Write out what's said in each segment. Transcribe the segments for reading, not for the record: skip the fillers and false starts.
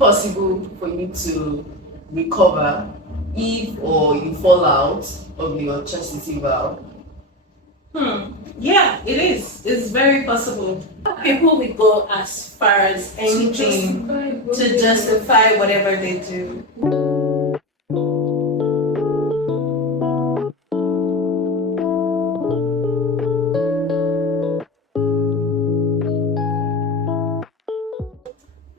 possible for you to recover if or you fall out of your chastity vow? Yeah, it is. It's very possible. People will go as far as anything to justify whatever they do.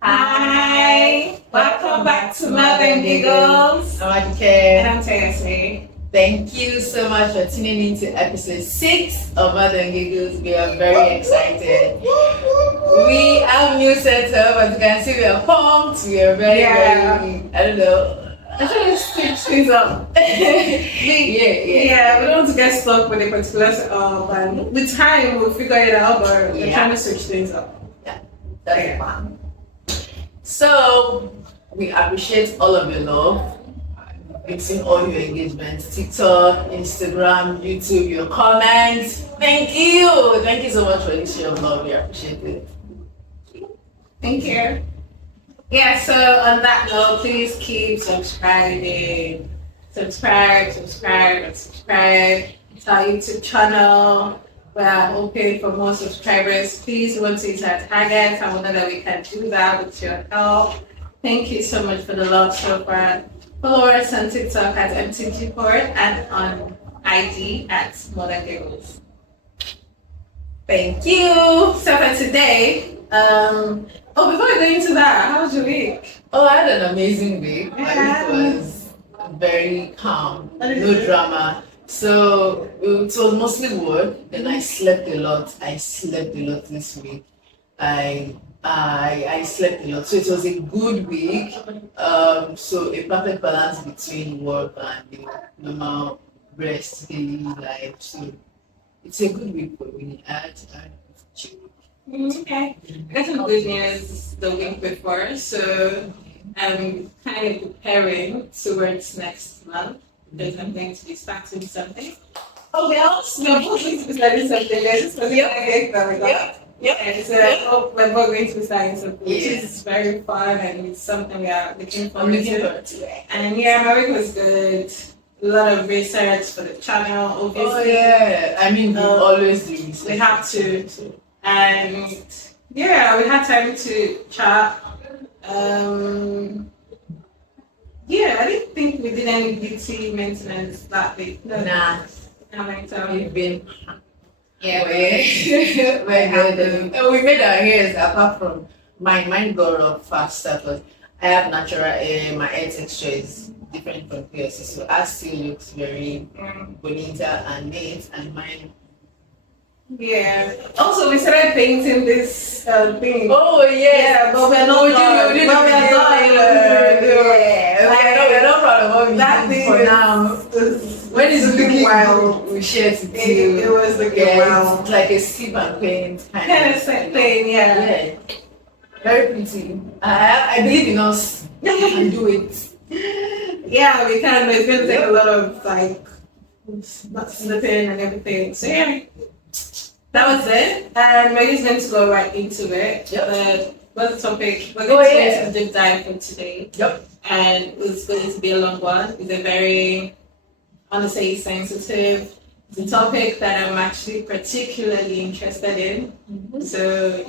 Hi, welcome back to More Than Giggles. I'm Adike. And I'm Chastity. Thank you so much for tuning in to episode 6 of More Than Giggles. We are very excited. We have new setup, as you can see. We are pumped. We are very, I don't know. I think let's switch things up. Yeah. We don't want to get stuck with a particular setup, and with time we'll figure it out, but we're trying to switch things up. Yeah, that's the plan. So, we appreciate all of your love. We've seen all your engagements, TikTok, Instagram, YouTube, your comments. Thank you. Thank you so much for this show of love. We appreciate it. Thank you. Yeah, so on that note, please keep subscribing. Subscribe to our YouTube channel. We are hoping for more subscribers. Please want to hit our target. I know that we can do that with your help. Thank you so much for the love so far. Follow us on TikTok at MTGport and on IG at More Than Giggles. Thank you. So for today, before we go into that, how was your week? Oh, I had an amazing week. My week was very calm, no drama. So it was mostly work. Then I slept a lot. This week. I slept a lot, so it was a good week. So a perfect balance between work and normal rest, daily life. So it's a good week for me. I had a chill week. Okay. I got some good news the week before, so I'm kind of preparing towards next month because I'm going to be starting something. Oh, we're both going to be starting something. There's just and so I hope we're both going to be starting something, which is very fun and it's something we are looking forward to. And my week was good. A lot of research for the channel, obviously. Oh yeah, I mean we always do research. We have to, and we had time to chat. I didn't think we did any beauty maintenance that week. Nah, We've been. Yeah, we made our hairs. Apart from mine got up faster because I have natural hair. My hair texture is different from yours, so ours still looks very bonita and neat, and mine. Yeah. Also, we started painting this thing. Oh yeah, but we're not done. We're not proud of what we did for now. When it's looking wild, we share it. It was looking wild. It's like a sip and paint kind of thing. Yeah. Very pretty. I believe in us. We can do it. Yeah, we can. But it's going to take a lot of not slipping and everything. So that was it. And we're just going to go right into it. But what's the topic? We're going to get a deep dive for today. Yep. And it's going to be a long one. It's a very, I want to say, sensitive. It's a topic that I'm actually particularly interested in. Mm-hmm. So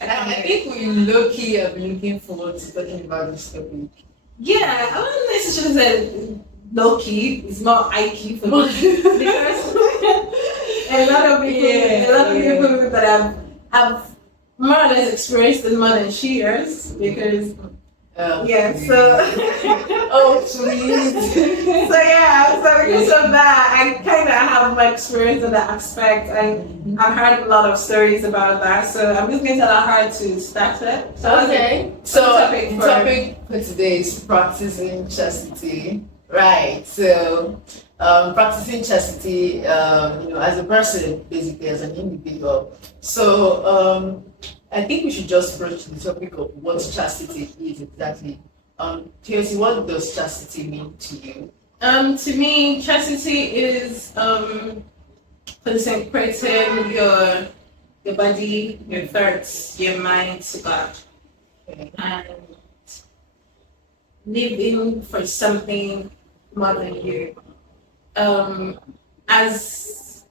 I think we low-key have been looking forward to talking about this topic. Yeah, I wouldn't necessarily say low-key. It's more high-key for me. Because a lot of people that have more or less experienced it more than she has, because so oh sweet. So because of that, I kind of have my experience in that aspect, and I've heard a lot of stories about that. So I'm just going to allow her to start it. So the topic for today is practicing chastity. Right. So practicing chastity, as a person, basically as an individual. So I think we should just broach the topic of what chastity is exactly. Chelsea, what does chastity mean to you? To me, chastity is consecrating your body, your thoughts, your mind to God. Okay. And living for something more than you. As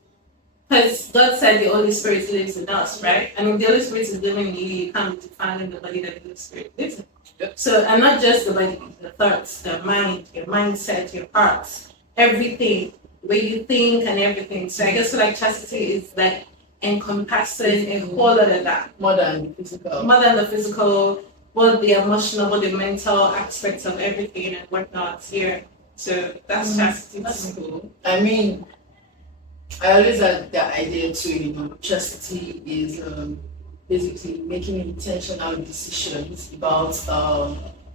because God said the Holy Spirit lives in us, right? I mean, the Holy Spirit is living in you. You can't define the body that the Holy Spirit lives in. So, and not just the body, the thoughts, the mind, your mindset, your hearts, everything, the way you think and everything. So, I guess like chastity is like encompassing a whole lot of that. More than the physical. More than the physical, both the emotional, both the mental aspects of everything and whatnot here. So that's chastity. That's cool. I mean, I always had the idea too, chastity is basically making intentional decisions about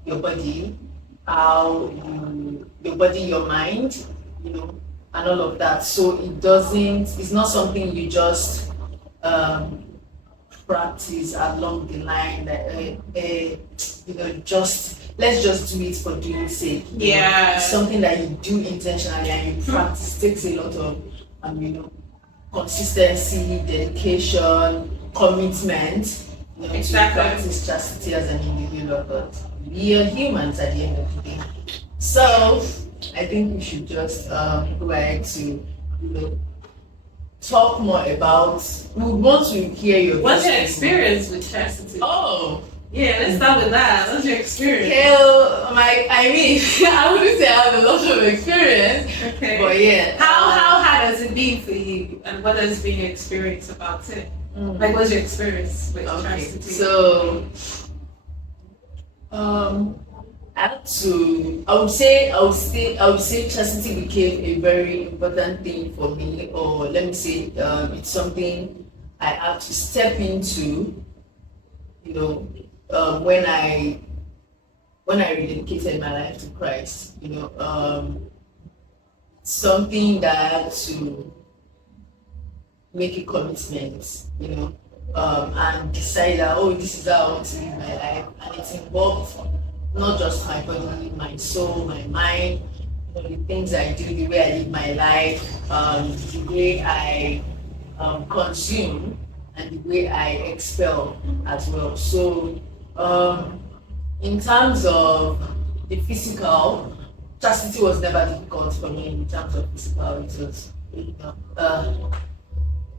your body, your body, your mind, and all of that. So it's not something you just practice along the line that just let's just do it for doing sake. Yeah. It's something that you do intentionally and you practice. Takes a lot of consistency, dedication, commitment, exactly. to practice chastity as an individual, but we are humans at the end of the day. So I think we should just go ahead to talk more about. We want to hear your. What's your experience with chastity? Oh. Yeah, let's start with that. What's your experience? I wouldn't say I have a lot of experience. Okay. But yeah. How hard has it been for you, and what has been your experience about it? Like, what's your experience with chastity? So, I would say chastity became a very important thing for me, or let me say, it's something I had to step into. When I rededicated my life to Christ, something that I had to make a commitment, and decide that, this is how I want to live my life, and it involved not just my body, my soul, my mind, the things I do, the way I live my life, the way I consume, and the way I expel as well. So, in terms of the physical, chastity was never difficult for me. In terms of physical,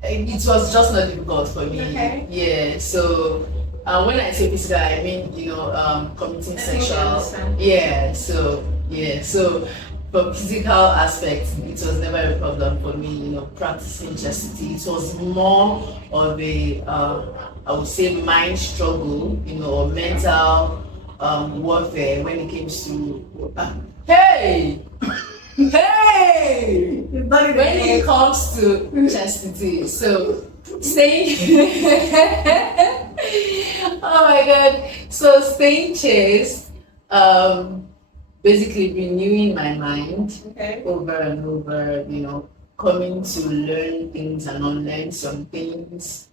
it was just not difficult for me. Okay. Yeah. So, when I say physical, I mean committing sexual. Yeah. So from physical aspects, it was never a problem for me. Practicing chastity, it was more of a I would say mind struggle, or mental warfare when it comes to hey. When it comes to chastity, so staying oh my god, so staying chaste, basically renewing my mind over and over, coming to learn things and unlearn some things.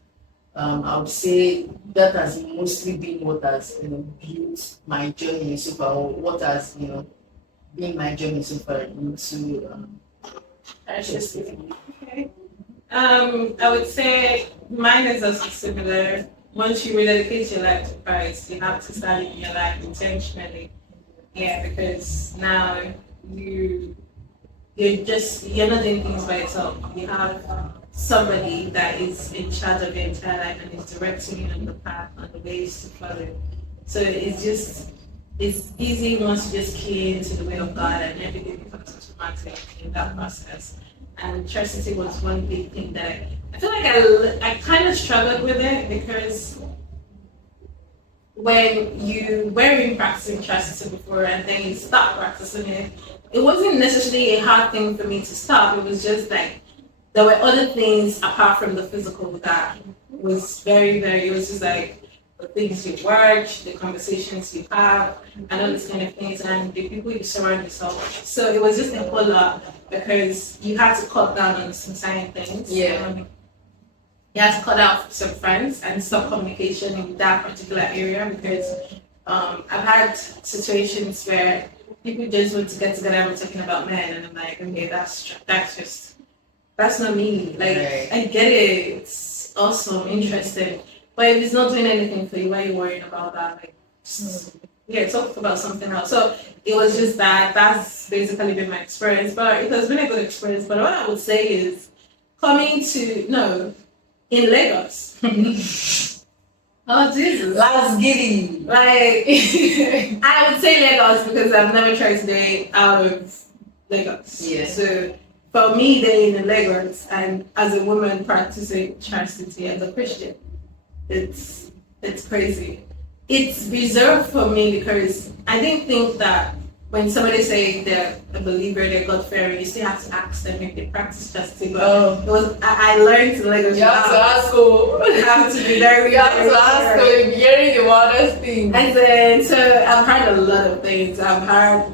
I would say that has mostly been what has built my journey so far, or what has been my journey so far into chastity. Okay. I would say mine is also similar. Once you rededicate your life to Christ, you have to start living your life intentionally. Yeah, because now you're not doing things by yourself. You have somebody that is in charge of your entire life and is directing you on the path, on the ways to follow. So it's easy once you just key into the way of God, and everything becomes automatic in that process. And chastity was one big thing that I feel like I kind of struggled with it, because when you were practicing chastity before and then you stop practicing it, it wasn't necessarily a hard thing for me to stop. It was just like there were other things apart from the physical that was very, very, it was just like the things you watch, the conversations you have, and all these kind of things, and the people you surround yourself with. So it was just a whole lot, because you had to cut down on some certain things. Yeah. You had to cut out some friends and stop communication in that particular area, because I've had situations where people just want to get together and we're talking about men, and I'm like, okay, that's not me. Like, right. I get it. It's awesome, interesting. But if it's not doing anything for you, why are you worrying about that? Like, talk about something else. So it was just that. That's basically been my experience, but it has been a good experience. But what I would say is coming to no in Lagos. Oh Jesus! Last giddy. Like I would say Lagos because I've never tried to date out of Lagos. Yeah. So for me, dating in Lagos and as a woman practicing chastity as a Christian, it's crazy. It's reserved for me because I didn't think that when somebody say they're a believer, they're God fearing, you still have to ask them if they practice chastity. But it was I learned in Lagos. You have to ask who. You have to be very. You have to ask who. You're hearing the wildest thing. And then so I've heard a lot of things. I've heard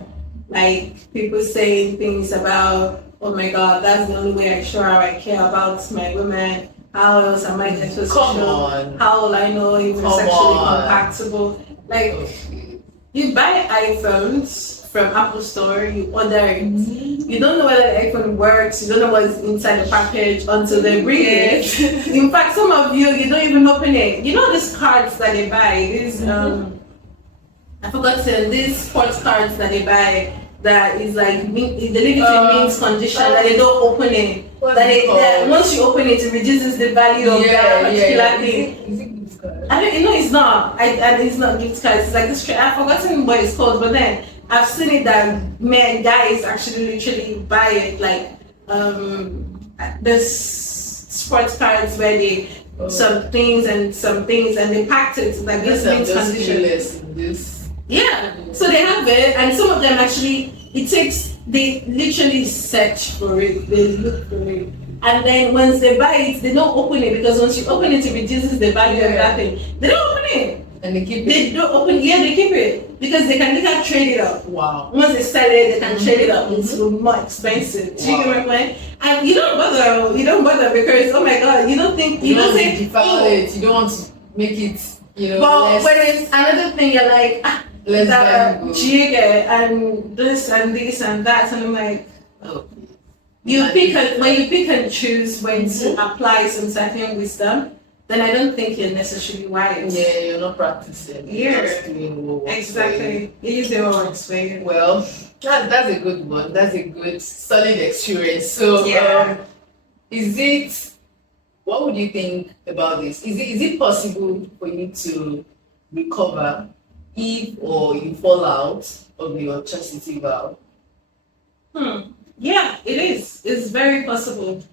like people saying things about, oh my God, that's the only way I show how I care about my women. How else am I going to show? How will I know if we're sexually compatible? Like, you buy iPhones from Apple Store, you order it. You don't know whether the iPhone works, you don't know what's inside the package until they bring it. In fact, some of you don't even open it. You know these cards that they buy, these, I forgot these sports cards that they buy that is like, they leave it in mint condition, that they don't open it. That once you open it, it reduces the value of that particular thing. Is it gift card? I don't know. It's not. It's not gift cards. It's like this. I've forgotten what it's called, but then I've seen it that guys actually literally buy it like this sports cards where they some things and they packed it like this mint condition. Yeah, so they have it, and some of them actually, they literally search for it, they look for it. And then once they buy it, they don't open it because once you open it, it reduces the value of that thing. They don't open it. And they keep it? They don't open it, they keep it. Because they can trade it up. Wow. Once they sell it, they can trade it up. It's more expensive. Do you get my point? And you don't bother because, oh my God, you don't think, you don't think, it. You don't want to make it, but when it's another thing, you're like, jig and this and this and that, and I'm like, when you pick and choose when to apply some certain wisdom, then I don't think you're necessarily wise. Yeah, you're not practicing. Yeah, exactly. It is the works for you. Well, that's a good one. That's a good solid experience. So, what would you think about this? Is it possible for you to recover if or you fall out of your chastity vow? Yeah, it is. It's very possible.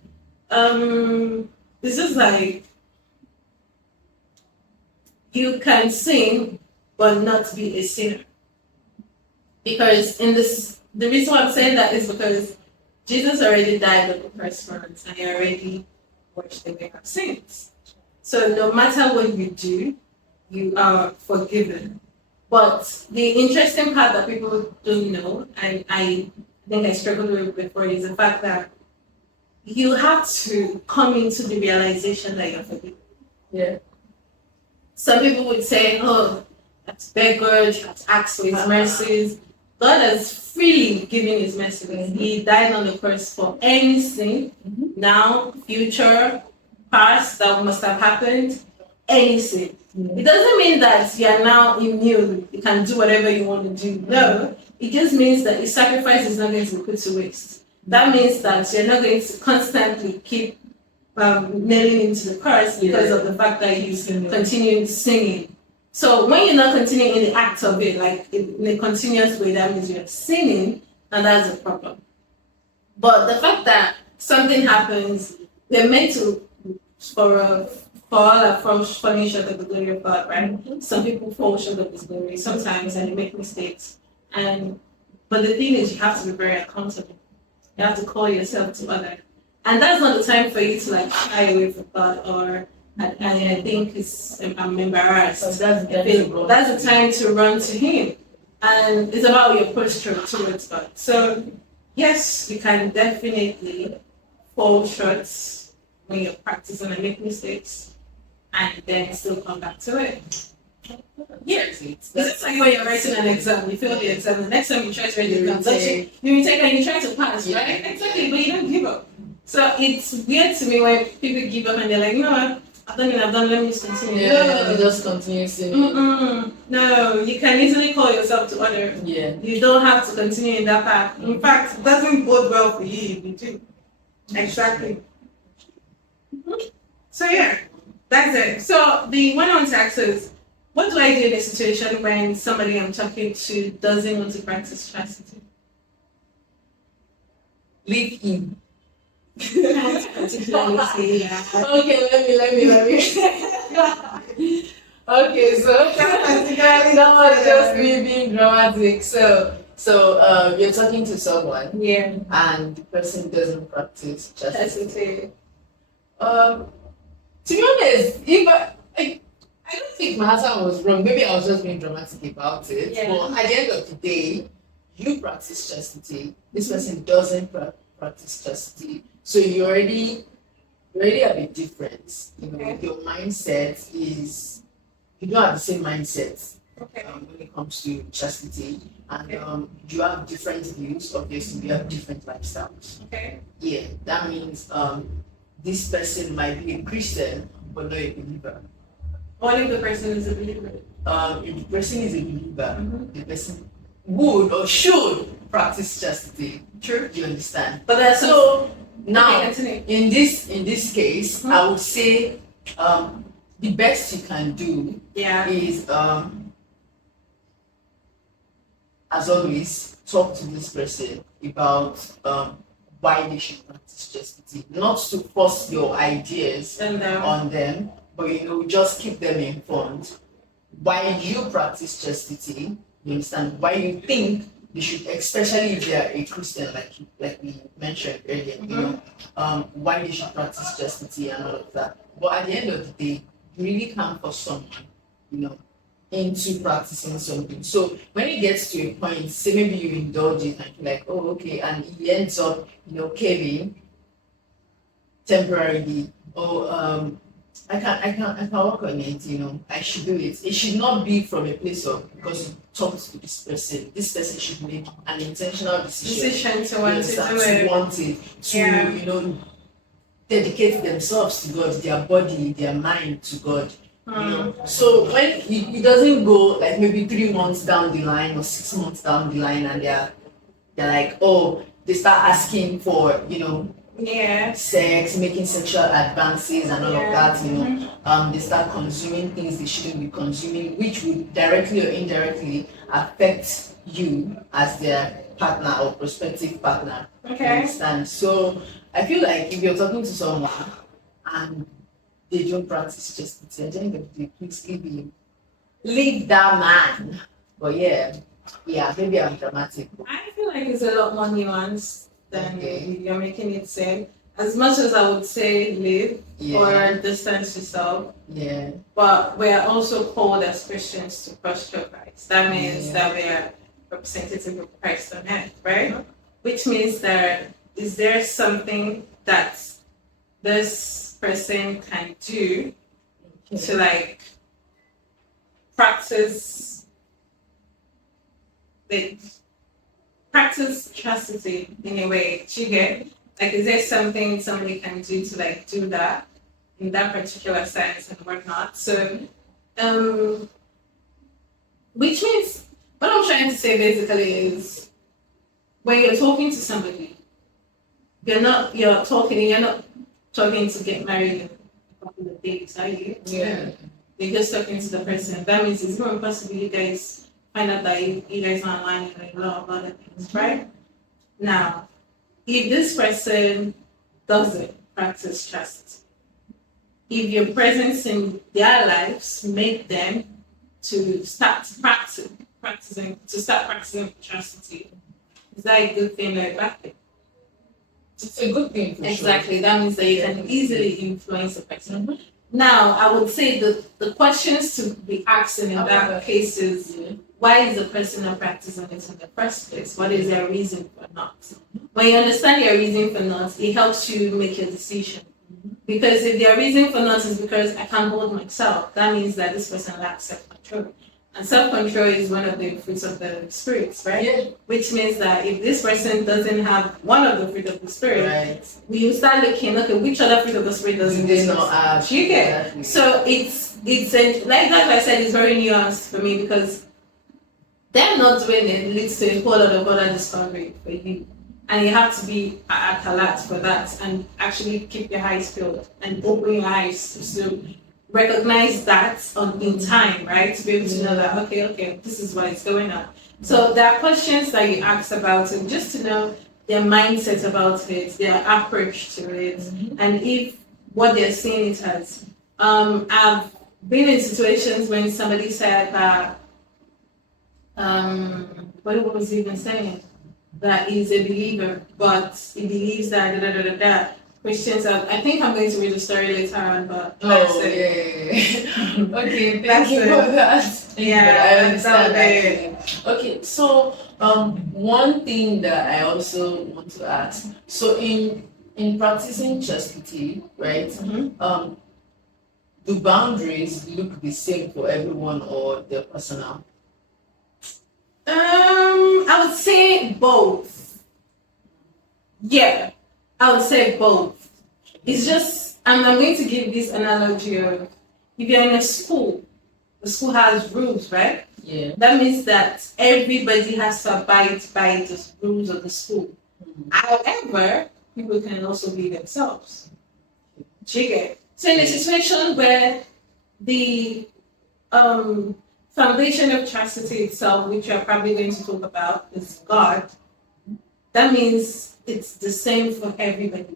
It's just like you can sin but not be a sinner. Because the reason why I'm saying that is because Jesus already died on the cross for us and he already washed away our sins. So no matter what you do, you are forgiven. But the interesting part that people don't know, and I think I struggled with before, is the fact that you have to come into the realization that you're forgiven. Yeah. Some people would say, oh, that's beg God, you have to ask for his mercies. God has freely given his mercies. He died on the cross for any sin, now, future, past, that must have happened, any sin. It doesn't mean that you are now immune, you can do whatever you want to do. No, it just means that your sacrifice is not going to be put to waste. That means that you're not going to constantly keep nailing into the cross because of the fact that you continue singing. So when you're not continuing in the act of it, like in a continuous way, that means you're sinning, and that's a problem. But the fact that something happens, we're meant to, for all falling short of the glory of God, right? Some people fall short of his glory sometimes and they make mistakes. But the thing is, you have to be very accountable. You have to call yourself to other. And that's not the time for you to like shy away from God or I think I'm embarrassed. That's the time to run to him. And it's about your posture towards God. So yes, you can definitely fall short when you're practicing and make mistakes, and then still come back to it. Yes, it's like when you're writing an exam, you fail the exam, the next time you try to write the exam, you take and you try to pass, right? Exactly, but you don't give up. So it's weird to me when people give up and they're like, no, I've done, let me just continue. Yeah, just continue singing. No, you can easily call yourself to order. Yeah. You don't have to continue in that path. In fact, it doesn't bode well for you if you do. Exactly. So yeah, that's it. So the one on taxes, what do I do in a situation when somebody I'm talking to doesn't want to practice chastity? Leave him. Particularly, yeah. Okay, let me. Okay, so that was just me being dramatic. So you're talking to someone, Yeah. and the person doesn't practice chastity. Chastity. To be honest, if I don't think my answer was wrong. Maybe I was just being dramatic about it. Yeah. But at the end of the day, you practice chastity. This person doesn't practice chastity. So you already have a difference. You know, Okay. your mindset is, you don't have the same mindset Okay. when it comes to chastity, and you have different views. Obviously, you have different lifestyles. Okay. Yeah, that means this person might be a Christian but not a believer. What if the person is a believer? If the person is a believer, the person would or should practice chastity. True. Do you understand? But that's So now, continue. in this case, I would say the best you can do is, as always, talk to this person about why they should practice chastity. Not to force your ideas on them, but just keep them informed. Why you practice chastity, you understand? Why you think they should, especially if they are a Christian, like we mentioned earlier, why they should practice chastity and all of that. But at the end of the day, you really can't force someone, into practicing something. So when it gets to a point, say maybe you indulge it and you're like, oh, okay, and he ends up, caving temporarily. Oh, I can work on it, I should do it. It should not be from a place of, because you talked to this person. This person should make an intentional decision to want to dedicate themselves to God, their body, their mind to God. So when it doesn't go like maybe 3 months down the line or 6 months down the line, and they're like, oh, they start asking for sex, making sexual advances and all of that, they start consuming things they shouldn't be consuming, which would directly or indirectly affect you as their partner or prospective partner. Okay. Understand? So I feel like if you're talking to someone and they don't practice chastity, I think they please leave that man. But yeah, maybe I'm dramatic. I feel like it's a lot more nuanced than you're making it seem. As much as I would say live or distance yourself, but we're also called as Christians to posture Christ. That means that we are representative of Christ on earth, right? Which means that is there something that this person can do to like practice chastity in a way? Do you get? Like, is there something somebody can do to like do that in that particular sense and whatnot? So, which means what I'm trying to say basically is when you're talking to somebody, you're not talking to get married in a couple of days, are you? Yeah. You're just talking to the person. That means it's not impossible you guys find out that you guys are online and a lot of other things, right? Now, if this person doesn't practice chastity, if your presence in their lives make them to start practicing chastity, is that a good thing or a bad thing? It's a good thing for exactly. sure. That means that you can easily influence a person. Now, I would say the questions to be asked in that case is, why is the person not practicing it in the first place? What is their reason for not? When you understand your reason for not, it helps you make your decision. Because if their reason for not is because I can't hold myself, that means that this person lacks self-control. And self-control is one of the fruits of the spirits, right? Yeah. Which means that if this person doesn't have one of the fruit of the spirit, Right. we will start looking, okay, which other fruit of the spirit doesn't They not have. you get? Exactly. So it's a, like that I said, it's very nuanced for me because them not doing it leads to a whole lot of other discovery for you. And you have to be at alert for that and actually keep your eyes peeled and open your eyes to recognize that in time, right? To be able to know that, okay, this is what is going on. So there are questions that you ask about it, just to know their mindset about it, their approach to it, and if what they're seeing it as. I've been in situations when somebody said that, what was he even saying? That he's a believer, but he believes that Christians are. I think I'm going to read the story later on, but that's it. Yeah. Okay, That's thank you it. for that. Yeah, I understand that's that. Okay, so one thing that I also want to ask. So in practicing chastity, right? Do boundaries look the same for everyone or they're personal? I would say both. Yeah, I would say both. It's just, I'm going to give this analogy of if you're in a school, the school has rules, right? Yeah. That means that everybody has to abide by the rules of the school. However, people can also be themselves. Jigger. So in a situation where the foundation of chastity itself, which you're probably going to talk about, is God, that means it's the same for everybody.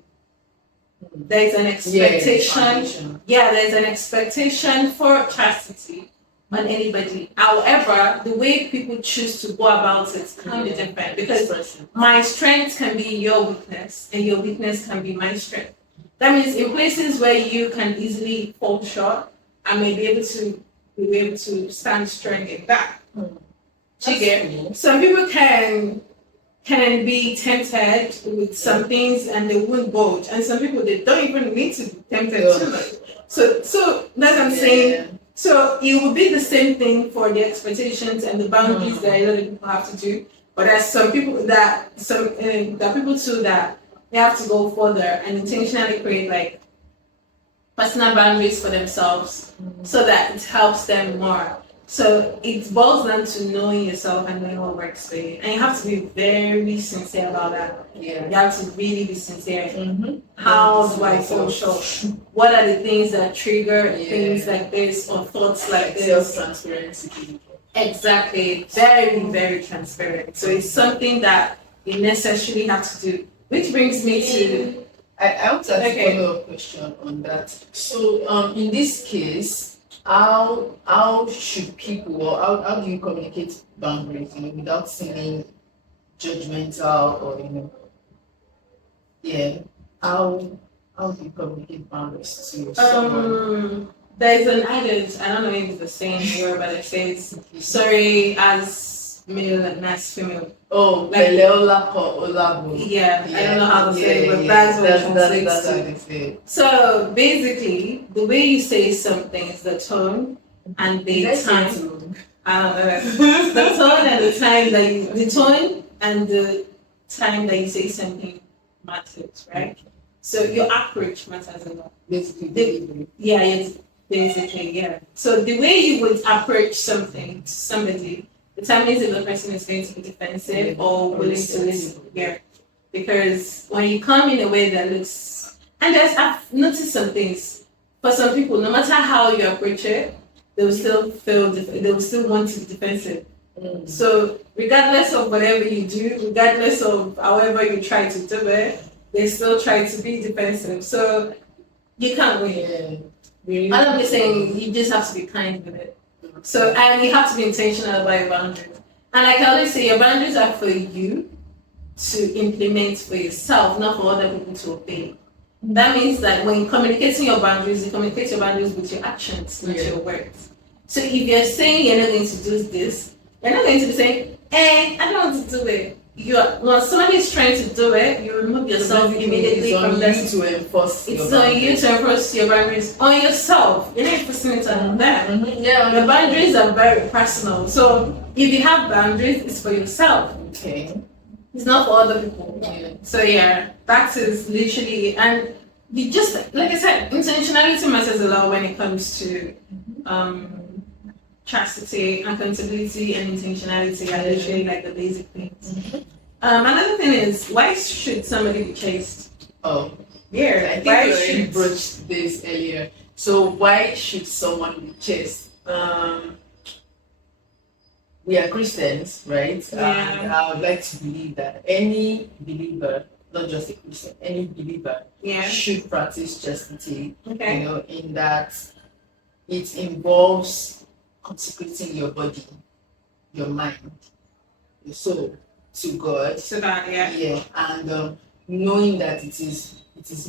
There's an expectation. Yeah, there's an expectation for chastity on anybody. However, the way people choose to go about it can be different because my strength can be your weakness and your weakness can be my strength. That means in places where you can easily fall short, I may be able to stand strong in that. Cool. Some people can be tempted with some things and they won't budge, and some people they don't even need to be tempted too much. So that's what I'm saying. So it will be the same thing for the expectations and the boundaries that a lot of people have to do. But there's some people there are people too that they have to go further and intentionally create like personal boundaries for themselves so that it helps them more. So it boils down to knowing yourself and knowing what works for you. And you have to be very sincere about that. Yeah. You have to really be sincere. How do I feel sure? What are the things that trigger things like this or thoughts like this? Self-transparency. Exactly. Very, very transparent. So it's something that you necessarily have to do. Which brings me to... I want to ask a follow-up question on that. So in this case, how should people, or how do you communicate boundaries, without seeming judgmental or how do you communicate boundaries to someone? There's an adage, I don't know if it's the same here, but it says sorry as male and as female. Oh, like Olabo. Yeah, I don't know how to say it, but that's what it translates to. They say. So basically, the way you say something is the tone and the time. I don't know. The tone and the time that you say something matters, right? So your approach matters a lot. Basically. Basically. So the way you would approach something to somebody determines if the person is going to be defensive or willing to listen. Yeah. Because when you come in a way that looks, and I've noticed some things. For some people, no matter how you approach it, they will still they will still want to be defensive. So regardless of whatever you do, regardless of however you try to do it, they still try to be defensive. So you can't win. All I'm saying, you just have to be kind with it. So, and you have to be intentional about your boundaries. And like I always say, your boundaries are for you to implement for yourself, not for other people to obey. That means that when you're communicating your boundaries, you communicate your boundaries with your actions, not your words. So if you're saying you're not going to do this, you're not going to be saying, I don't want to do it. when somebody is trying to do it, you remove yourself immediately from them. It's on you to enforce It's on you to enforce your boundaries on yourself. You're not enforcing it on them. Yeah, your boundaries are very personal. So if you have boundaries, it's for yourself. Okay. It's not for other people. Yeah. So yeah, that is literally, and you just, like I said, intentionality matters a lot when it comes to chastity, accountability, and intentionality are literally like the basic things. Another thing is, why should somebody be chaste? Oh, Yeah, I think we already broached this earlier. So why should someone be chaste? We are Christians, right? Yeah. And I would like to believe that any believer, not just a Christian, any believer should practice chastity. Okay. You know, in that it involves consecrating your body, your mind, your soul to God. To God, yeah. Yeah, and knowing that it is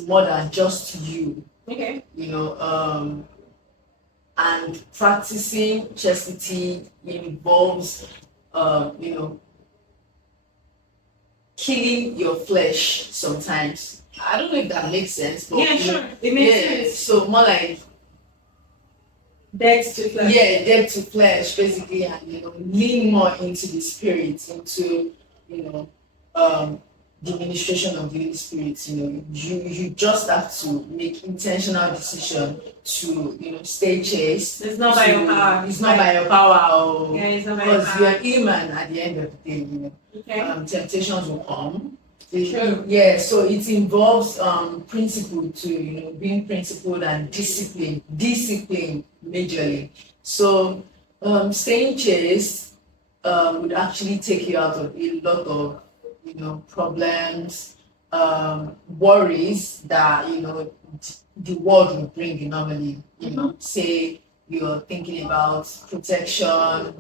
more than just you. Okay. You know, and practicing chastity involves, you know, killing your flesh sometimes. I don't know if that makes sense, but yeah, sure, it makes sense. So more like death to flesh. Yeah, death to flesh, basically, and you know, lean more into the spirit, into you know, the ministration of the Holy Spirit. You know, you just have to make intentional decision to stay chaste. It's not by your power. It's not by your power. Yeah, it's not by your because power. you're human at the end of the day. You know, Okay. Temptations will come. True. Yeah, so it involves principle to being principled and discipline majorly. So staying chaste would actually take you out of a lot of problems, worries that the world would bring normally. Say you're thinking about protection,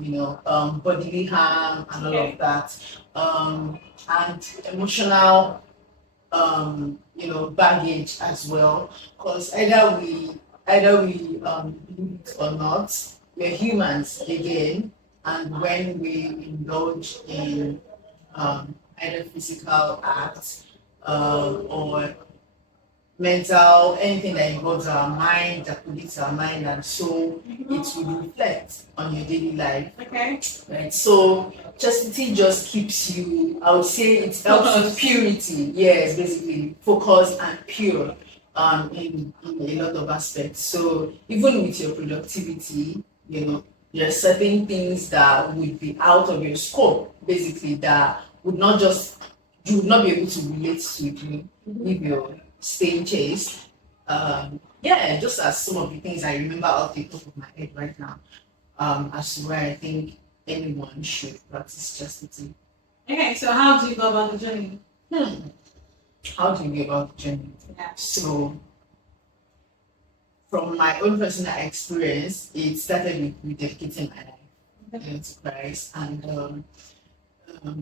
bodily harm and all of that, and emotional baggage as well, because either we believe it or not, we're humans again, and when we indulge in either physical acts or mental, anything that involves our mind, that pollutes our mind and soul, it will reflect on your daily life. Okay. Right. So chastity just keeps you, I would say it helps with purity. Yes, basically focused and pure in a lot of aspects. So even with your productivity, there are certain things that would be out of your scope, basically, that would not just, you would not be able to relate to if you're staying chaste. Just as some of the things I remember off the top of my head right now, as to where I think anyone should practice chastity. Okay, so how do you go about the journey? How do you go about the journey? Yeah. So, from my own personal experience, it started with dedicating my life to Christ, and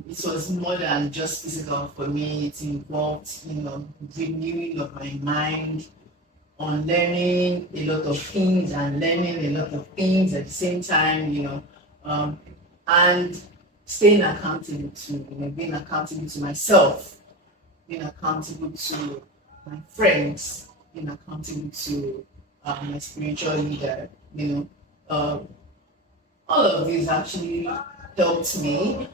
it was more than just physical for me. It involved, renewing of my mind, on learning a lot of things and learning a lot of things at the same time, and staying accountable to, being accountable to myself, being accountable to my friends, being accountable to my spiritual leader, all of these actually helped me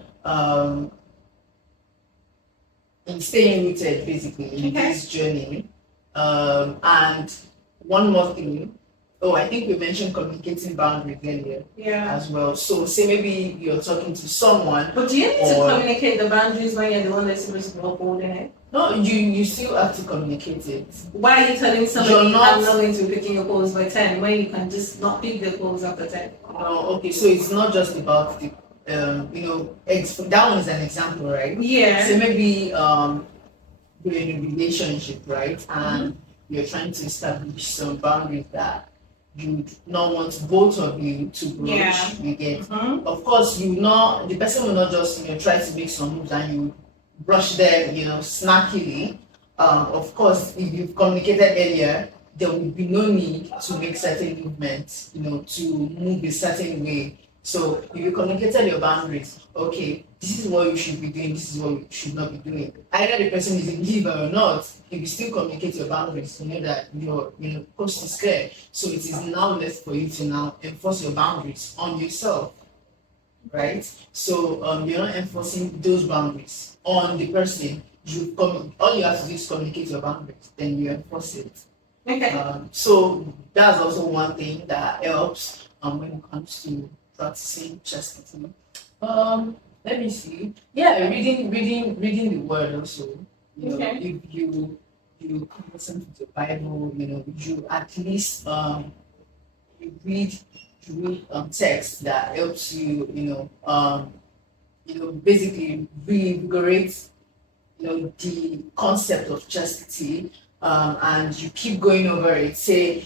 in staying rooted, basically, in this journey. And one more thing. Oh, I think we mentioned communicating boundaries earlier as well. So say maybe you're talking to someone. But do you need to communicate the boundaries when you're the one that's supposed to be upholding it? No, you still have to communicate it. Why are you telling somebody I'm not going to be picking your calls by 10 when you can just not pick the calls after 10? No, okay, so it's not just about the that one is an example, right? Yeah. So maybe you're in a relationship, right? And you're trying to establish some boundaries that you not want both of you to broach. You get, of course, the person will not just try to make some moves and you brush them, snackily. Of course, if you've communicated earlier, there will be no need to make certain movements, to move a certain way So if you communicated your boundaries, okay, this is what you should be doing, this is what you should not be doing. Either the person is a giver or not, if you still communicate your boundaries, you know that your post is clear. So it is now left for you to now enforce your boundaries on yourself, right? So you're not enforcing those boundaries on the person. All you have to do is communicate your boundaries, then you enforce it. Okay. So that's also one thing that helps when it comes to practicing chastity. Let me see. Yeah, reading the word also. You know, Okay. if you listen to the Bible, you at least you read text that helps you, basically reinvigorate the concept of chastity, and you keep going over it. Say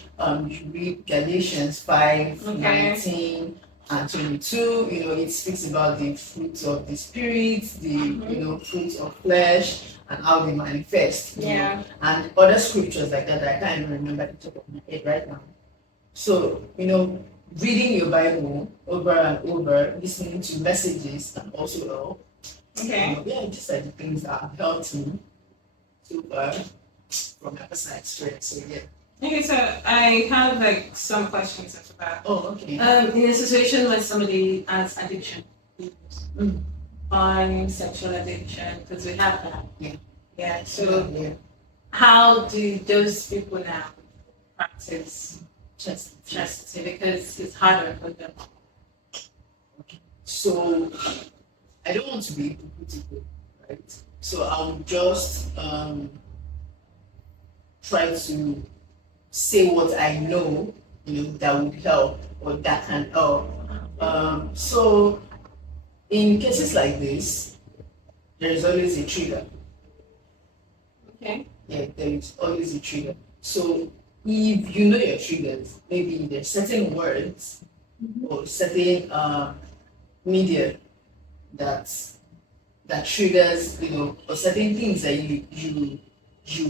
you read Galatians 5, Okay. 19 and 22. It speaks about the fruits of the spirit, the fruits of flesh, and how they manifest. Yeah. And other scriptures like that I can't even remember the top of my head right now. So, reading your Bible over and over, listening to messages can also help. Okay. Yeah, just like the things that have helped me so far from my personal experience. So yeah. Okay, so I have like some questions after that. Oh, okay. In a situation when somebody has addiction, on sexual addiction, because we have that. Yeah. Yeah. So yeah. how do those people now practice chastity? Because it's harder for them. So I don't want to be hypocritical, right? So I'll just try to say what I know, that would help or that can help. So in cases like this, there is always a trigger. Okay. Yeah, there is always a trigger. So if you know your triggers, maybe there's certain words or certain media that triggers, or certain things that you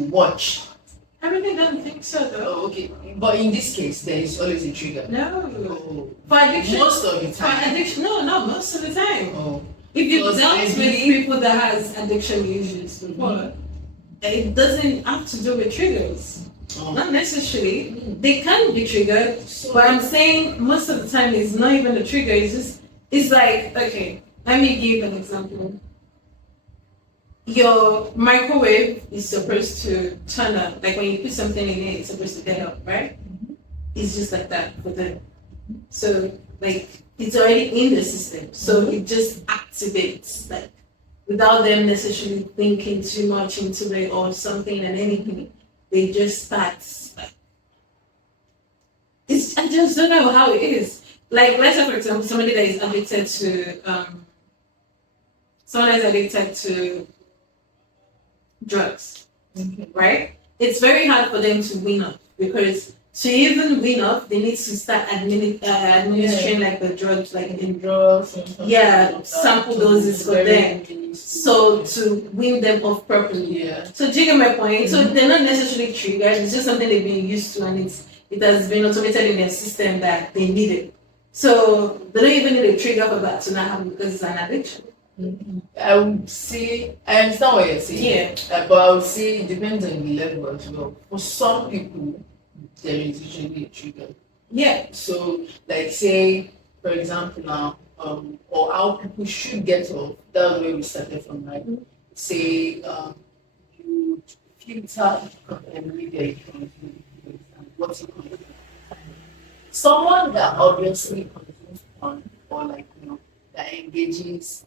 watch. I really don't think so though. Oh, okay. But in this case, there is always a trigger. No. Oh. For addiction. Most of the time. For addiction, no, not most of the time. Oh. If you've dealt with people that has addiction issues before, it doesn't have to do with triggers. Oh. Not necessarily. They can be triggered, but I'm saying most of the time it's not even a trigger. It's like, okay, let me give an example. Your microwave is supposed to turn on, like when you put something in it, it's supposed to get up, right? It's just like that for them. So, like, it's already in the system, so it just activates, like, without them necessarily thinking too much into it or something and anything. They just start. Like, I just don't know how it is. Like, let's say, for example, somebody that is addicted to drugs, right? It's very hard for them to wean up, because to even wean up, they need to start administering like the drugs, like in drugs. Sample doses for them. So to wean them off properly. Yeah. So do you get my point? So they're not necessarily triggered. It's just something they've been used to, and it has been automated in their system that they need it. So they don't even need a trigger for that to not happen, because it's an addiction. I would say, I understand what you're saying. Yeah. But I would say it depends on the level as well. For some people, there is usually a trigger. Yeah. So, like, say, for example, now, or how people should get off. That's where we started from, right? Say, you filter and media you consume and what you consume. Someone that obviously consumes porn, or like, that engages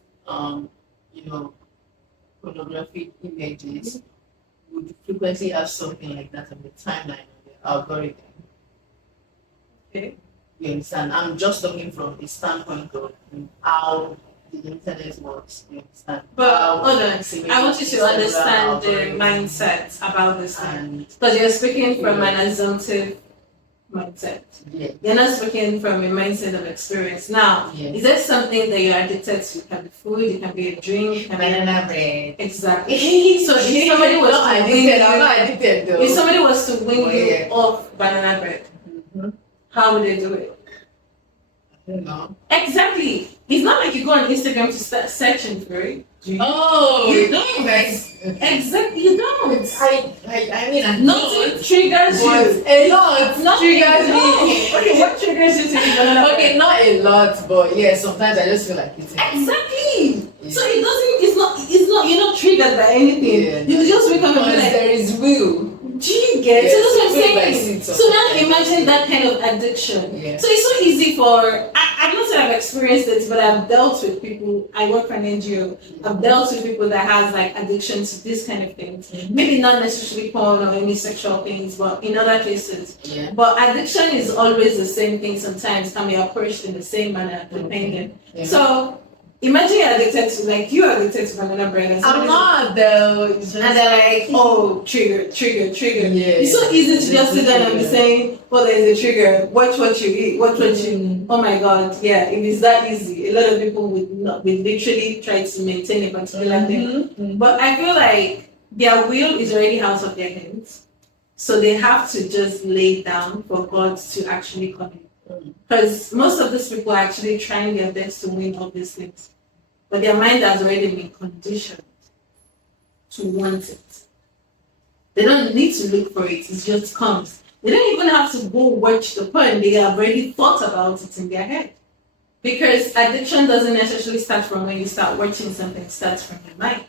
pornographic images would frequently have something like that on the timeline of the algorithm. Okay. You understand? I'm just talking from the standpoint of how the internet works. You understand? But hold on, I want you to understand the mindset about this thing, because you're speaking from an assumptive mindset. Yeah. You're not speaking from a mindset of experience. Now, is there something that you're addicted to? It can be food, it can be a drink, it can be banana bread. Exactly. So if somebody was to win you, I'm not addicted though. If somebody was to win you off banana bread, how would they do it? No. Exactly. It's not like you go on Instagram to start searching for it. Oh, You don't. Exactly, you don't. I mean, I Nothing triggers you. A lot Nothing triggers me. Okay, what triggers you to eat banana bread? Okay, not a lot, but yeah, sometimes I just feel like eating. Exactly. Yeah. So it doesn't. It's not. You're not triggered by anything. Yeah, You just wake up and be because like, there is will. do you get? Yes, So that's what I'm will by saying. seeds of So now addiction. imagine that kind of addiction. Yeah. So it's so easy for. I'm not saying I've experienced it, but I've dealt with people. I work for an NGO. I've dealt with people that has like addiction to this kind of things. Maybe not necessarily porn or any sexual things, but in other cases. Yeah. But addiction is always the same thing. Sometimes can be approached in the same manner, depending. Yeah. So imagine you're addicted to, like, you're addicted to banana bread. And I'm not though. It's just, and they're like, oh, trigger. Yeah. It's so easy to just sit down and be saying, well, there's a trigger. Watch what you eat. Watch what you. Oh my God, yeah. If it's that easy, a lot of people would literally try to maintain a particular thing. But I feel like their will is already out of their hands, so they have to just lay down for God to actually come in. Because most of these people are actually trying their best to win all these things, but their mind has already been conditioned to want it. They don't need to look for it, it just comes. They don't even have to go watch the porn, they have already thought about it in their head. Because addiction doesn't necessarily start from when you start watching something, it starts from your mind,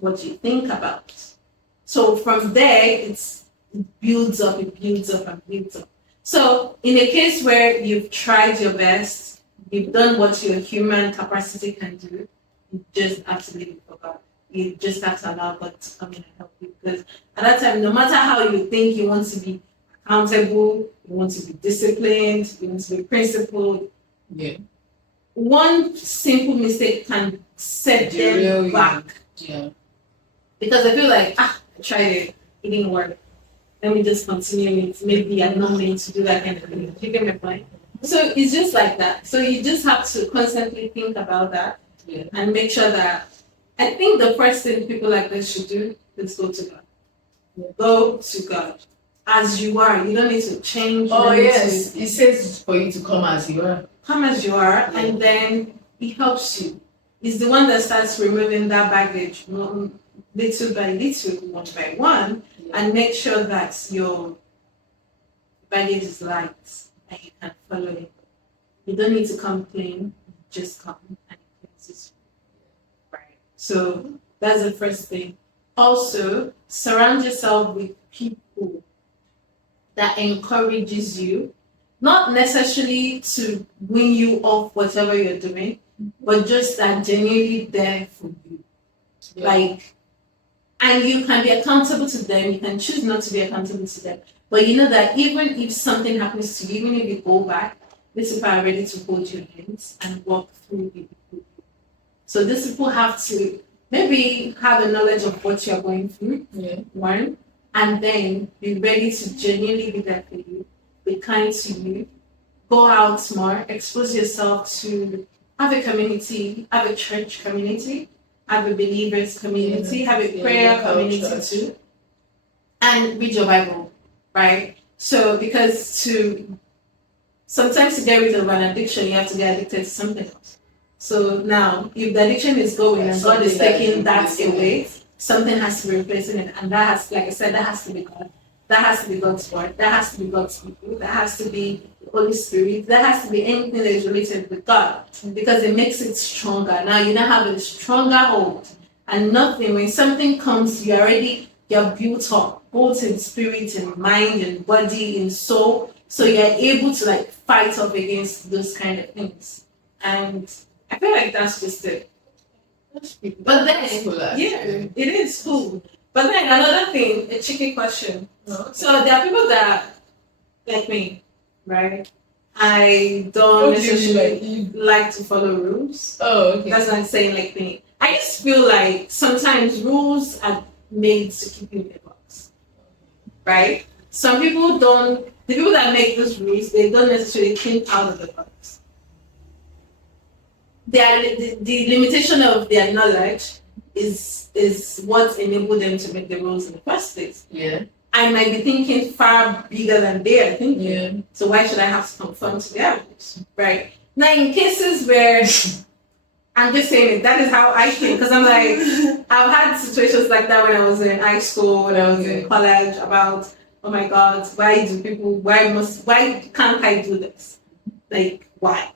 what you think about. So from there, it builds up and builds up. So in a case where you've tried your best, you've done what your human capacity can do, you just absolutely forgot. You just have to allow God to come in and help you. Because at that time, no matter how you think you want to be accountable, you want to be disciplined, you want to be principled, yeah. one simple mistake can set them back. Yeah. Because I feel like, I tried it didn't work. Let me just continue it. Maybe I'm not meant to do that kind of thing. You get my point? So it's just like that. So you just have to constantly think about that and make sure that, I think the first thing people like this should do is go to God. Yeah. Go to God. As you are. You don't need to change. Oh yes. It says for you to come as you are. Come as you are, and then He helps you. He's the one that starts removing that baggage little by little, one by one, and make sure that your baggage is light and you can follow it. You don't need to complain, just come and it cleanses you. Right. So that's the first thing. Also, surround yourself with people that encourages you, not necessarily to win you off whatever you're doing, but just that genuinely there for you. Yeah. Like, and you can be accountable to them, you can choose not to be accountable to them. But you know that even if something happens to you, even if you go back, these people are ready to hold your hands and walk through it with you. So these people have to maybe have a knowledge of what you're going through, one, and then be ready to genuinely be there for you, be kind to you, go out more, expose yourself to, have a community, have a church community, have a believers community, have a prayer community too, and read your Bible, right? So because sometimes to get rid of an addiction, you have to get addicted to something else. So now, if the addiction is going and God is taking that away, something has to be replacing it, and that has, like I said, that has to be God. That has to be God's word. That has to be God's people. That has to be the Holy Spirit. That has to be anything that is related with God, because it makes it stronger. Now you now have a stronger hold, and nothing. When something comes, you're built up, both in spirit and mind and body and soul. So you're able to like fight up against those kind of things. And I feel like that's just it. But then, it is cool. But then another thing, a tricky question. So there are people that, like me, right? I don't necessarily like to follow rules. Oh, okay. That's not saying like me. I just feel like sometimes rules are made to keep you in the box, right? Some people don't. The people that make those rules, they don't necessarily think out of the box. The limitation of their knowledge is what enabled them to make the rules in the first place. Yeah. I might be thinking far bigger than they are thinking. Yeah. So why should I have to conform to their rules? Right. Now, in cases where I'm just saying it, that is how I feel. Because I'm like, I've had situations like that when I was in high school, when I was in college, about, oh my God, why can't I do this? Like, why?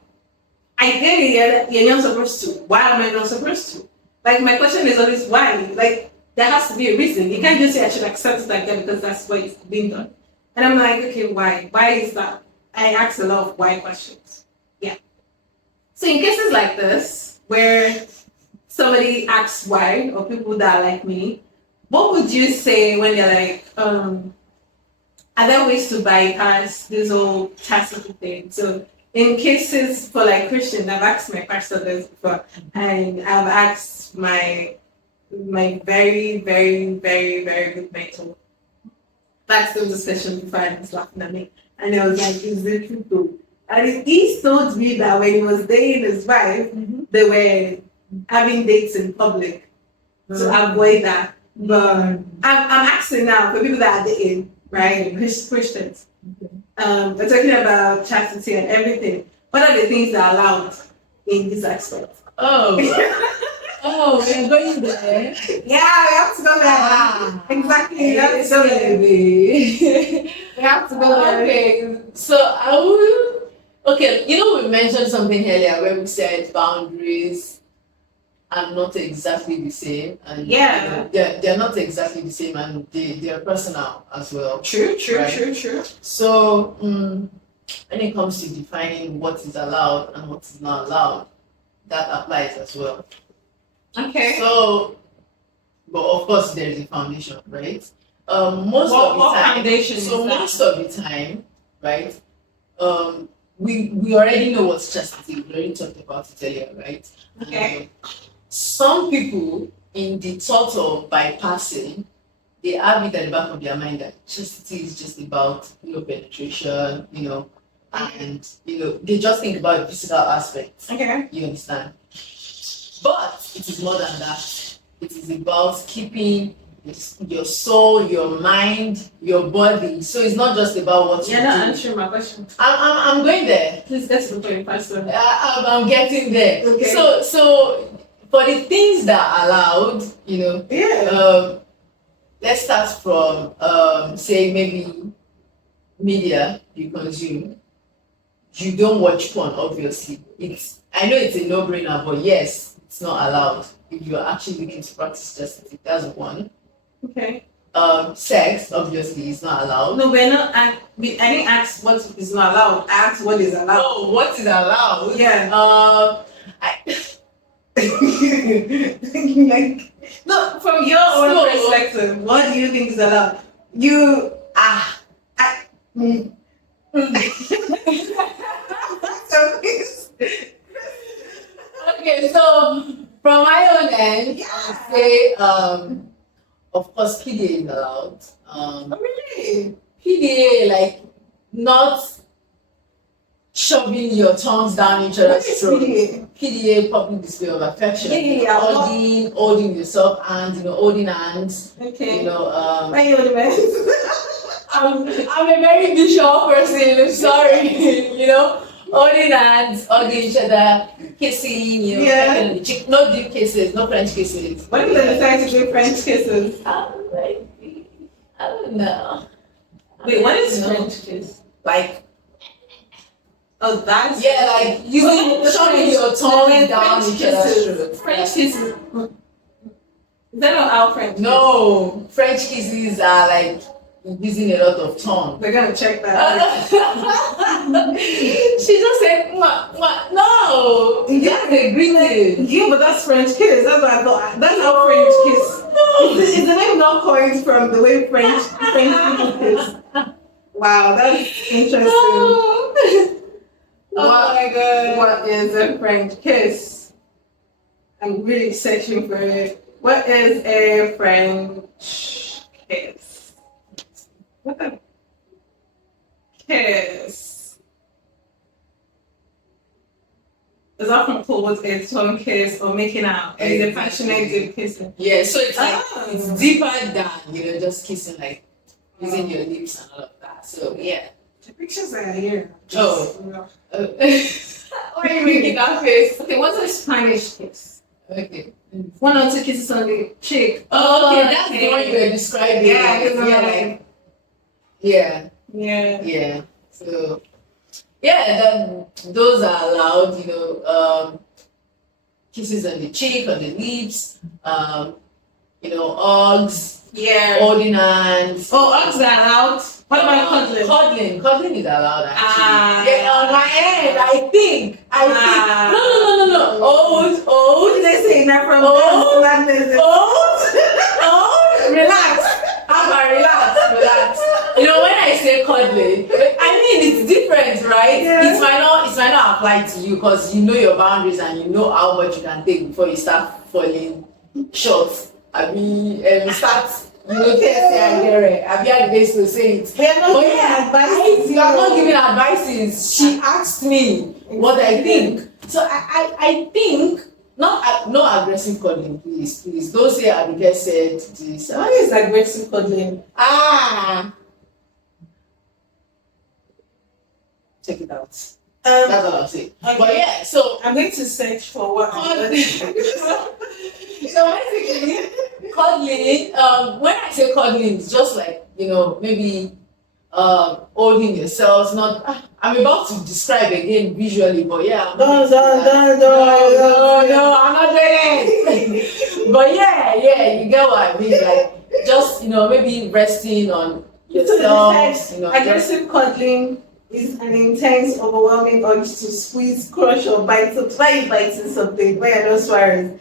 I get it, you're not supposed to. Why am I not supposed to? Like, my question is always why? Like, there has to be a reason. You can't just say I should accept it like that because that's what is being done. And I'm like, okay, why? Why is that? I ask a lot of why questions. Yeah. So in cases like this, where somebody asks why, or people that are like me, what would you say when they're like, are there ways to bypass this whole chastity thing? So in cases for like Christians, I've asked my pastor this before, and I've asked my very, very, very, very good mentor. That's the discussion before I was laughing at me. And I was like, is it true? And he told me that when he was dating his wife, they were having dates in public to avoid that. But I'm asking now for people that are dating, right? Christians. We're talking about chastity and everything. What are the things that are allowed in this aspect? Oh, we're going there. Yeah, we have to go there. Exactly. We have to go there. We have to go there. Okay, so I will. Okay, we mentioned something earlier where we said boundaries are not exactly the same, and they're not exactly the same, and they're personal as well. True. Right? So when it comes to defining what is allowed and what is not allowed, that applies as well. Okay. So, but of course there is a foundation, right? Most of the time, right? We already know what's chastity. We already talked about it earlier, right? Okay. Some people, in the thought of bypassing, they have it at the back of their mind that chastity is just about penetration, and they just think about the physical aspects. Okay. You understand? But it is more than that. It is about keeping your soul, your mind, your body. So it's not just about what you're not answering my question. I'm going there. Please get to the point, Pastor. I'm getting there. Okay. So for the things that are allowed, let's start from say maybe media you consume. You don't watch porn, obviously. I know it's a no-brainer, but yes, it's not allowed if you're actually looking to practice chastity. That's one. Okay. Sex obviously is not allowed. No, we're not. I didn't ask what is not allowed. I asked what is allowed. Oh, what is allowed? Yeah. No, from your own perspective, what do you think is allowed? Okay, so from my own end, I would say, of course, PDA is allowed. Really? PDA, like, not shoving your tongues down each other's throat. PDA, public display of affection. Holding yourself hands, holding hands. Okay. Why you holding hands? I'm a very visual person. I'm sorry. Holding hands, hugging each other, kissing. No deep kisses, no French kisses. What if they decide to do French kisses? I don't know. Wait, what is French kiss? Like. Oh, that's like shoving your tongue down each other's throat. French kisses. Is that not our French? No, French kisses are like using a lot of tongue. We're gonna check that. She just said, no. That's a greeting. Yeah, but that's French kiss. That's what I thought. That's how French kiss. No. Is the name not coined from the way French people kiss? Wow, that's interesting. No. Oh my God. What is a French kiss? I'm really searching for it. What is a French kiss? What a kiss? It's often called a tongue kiss or making out. It's a passionate deep kissing. Yeah, so it's like it's deeper than just kissing, like using your lips and all of that. So yeah. The pictures are here. Why are you making that face? Okay, what's a Spanish kiss? Okay. 1 or 2 kisses on the cheek. Oh, okay, that's the one you were describing. Yeah, yeah, yeah. yeah. So, yeah, those are allowed. Kisses on the cheek, on the lips. Hugs. Yeah. Holding hands. Oh, hugs are allowed. What about cuddling? Cuddling is allowed actually. Yeah, on my end, I think. No. What did they say? Not from Old. Relax. How about relax? When I say cuddling, I mean it's different, right? Yeah. It might not apply to you because you know your boundaries and you know how much you can take before you start falling short. I mean, start. I've had days to say it. We are not giving advices. You are not giving advices. She asked me what I think. So I think no aggressive cuddling, please. Don't say Abigail said this. What is aggressive cuddling? Check it out. That's all I'm saying. Okay. But yeah, so I'm going to search for what. So basically, cuddling. When I say cuddling, it's just like maybe holding yourselves. Not. I'm about to describe again visually, but yeah. No, I'm not doing it. But yeah, you get what I mean. Like just maybe resting on yourselves. Aggressive cuddling is an intense, overwhelming urge to squeeze, crush, or bite. So why you biting something? Why are no swearing?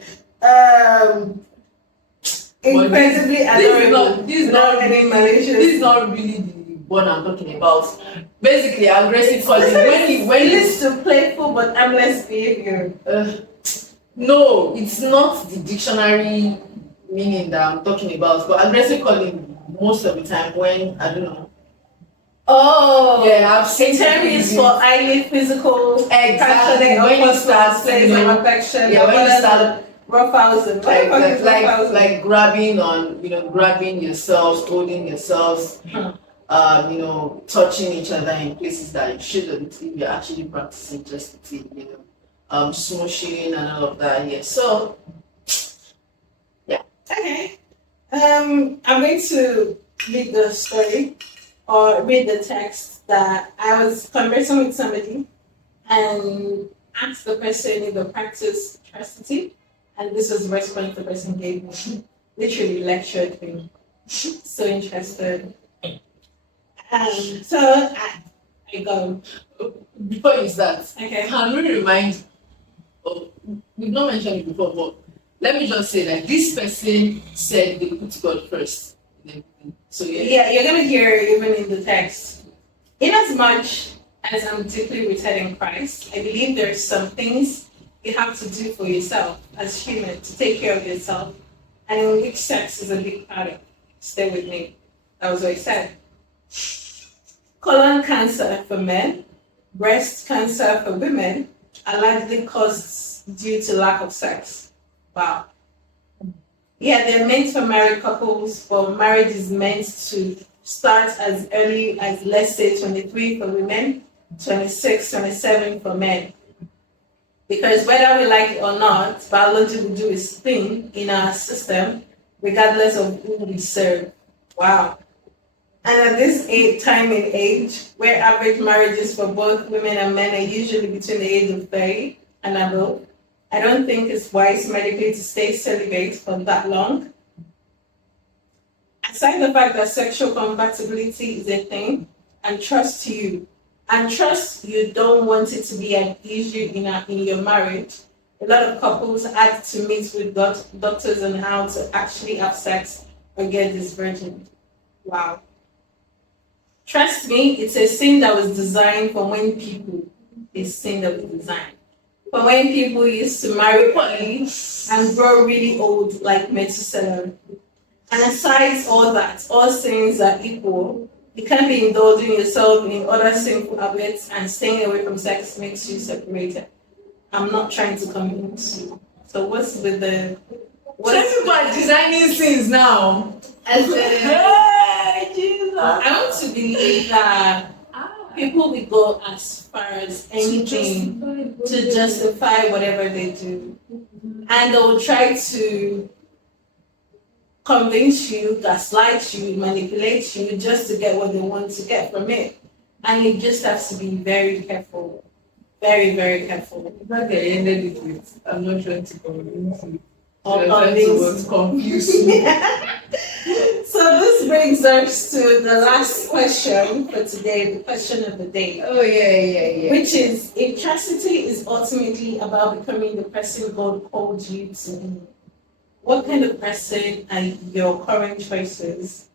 Incredibly adorable. This is not really the one I'm talking about. Basically, aggressive cuddling. When it leads to playful but harmless behavior. No, it's not the dictionary meaning that I'm talking about. But aggressive cuddling most of the time when I don't know. Oh, yeah, I've seen the term is for highly physical. Exactly. When you start, affection. Yeah, when you start. Roughhousing. Like grabbing yourselves, holding yourselves, touching each other in places that you shouldn't if you're actually practicing chastity, smooshing and all of that. Yeah. So, yeah. Okay. I'm going to read the story or read the text that I was conversing with somebody and asked the person if they practice chastity. And this was the response the person gave me. Literally lectured me. So interested. So I go. Before you start, okay. Can we remind? We've not mentioned it before, but let me just say that this person said they put God first. So yeah, you're gonna hear even in the text. Inasmuch as I'm deeply rooted in Christ, I believe there are some things you have to do for yourself as human to take care of yourself, and in which sex is a big part of. Stay with me. That was what he said. Colon cancer for men, breast cancer for women are likely caused due to lack of sex. Wow. Yeah, they're meant for married couples, but marriage is meant to start as early as, let's say, 23 for women, 26, 27 for men. Because whether we like it or not, biology will do its thing in our system, regardless of who we serve. Wow. And at this time in age, where average marriages for both women and men are usually between the age of 30 and above, I don't think it's wise medically to stay celibate for that long. Aside the fact that sexual compatibility is a thing, and trust you don't want it to be an issue in your marriage, a lot of couples had to meet with doctors on how to actually have sex or get this virgin. Wow. Trust me, it's a sin that was designed for when people used to marry early and grow really old like Methuselah. And aside all that, all sins are equal. You can't be indulging yourself in other sinful habits, and staying away from sex makes you separated. I'm not trying to convince you. So what's with the... people are designing sins now. Hey, Jesus. I want to believe that people will go as far as anything to justify whatever they do. And they will try to convince you, gaslight you, manipulate you just to get what they want to get from it. And you just have to be very careful. Very, very careful. But they ended it with, I'm not trying to convince you. Or You're trying to confuse me. So this brings us to the last question for today, the question of the day. Oh, yeah. Which is, if chastity is ultimately about becoming the person God called you to be, what kind of person are your current choices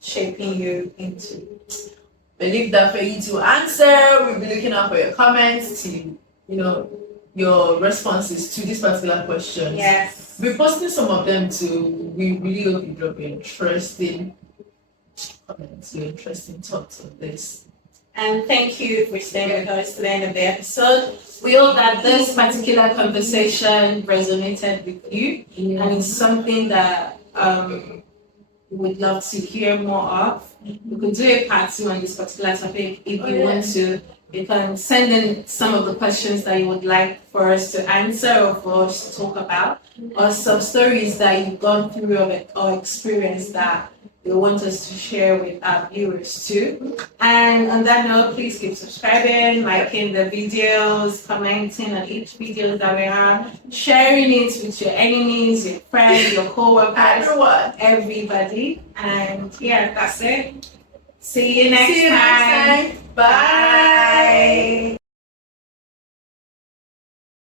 shaping you into? I leave that for you to answer. We'll be looking out for your comments to, your responses to this particular question. Yes. We're posting some of them too. We really hope you drop your interesting comments, your interesting thoughts on this. And thank you for staying with us to the end of the episode. We hope that this particular conversation resonated with you, and it's something that we would love to hear more of. We could do a part 2 on this particular topic if you want to. You can send in some of the questions that you would like for us to answer or for us to talk about, or some stories that you've gone through or experienced that you want us to share with our viewers too. And on that note, please keep subscribing, liking the videos, commenting on each video that we have, sharing it with your enemies, your friends, your co-workers, everybody. And yeah, that's it. See you next time. Bye.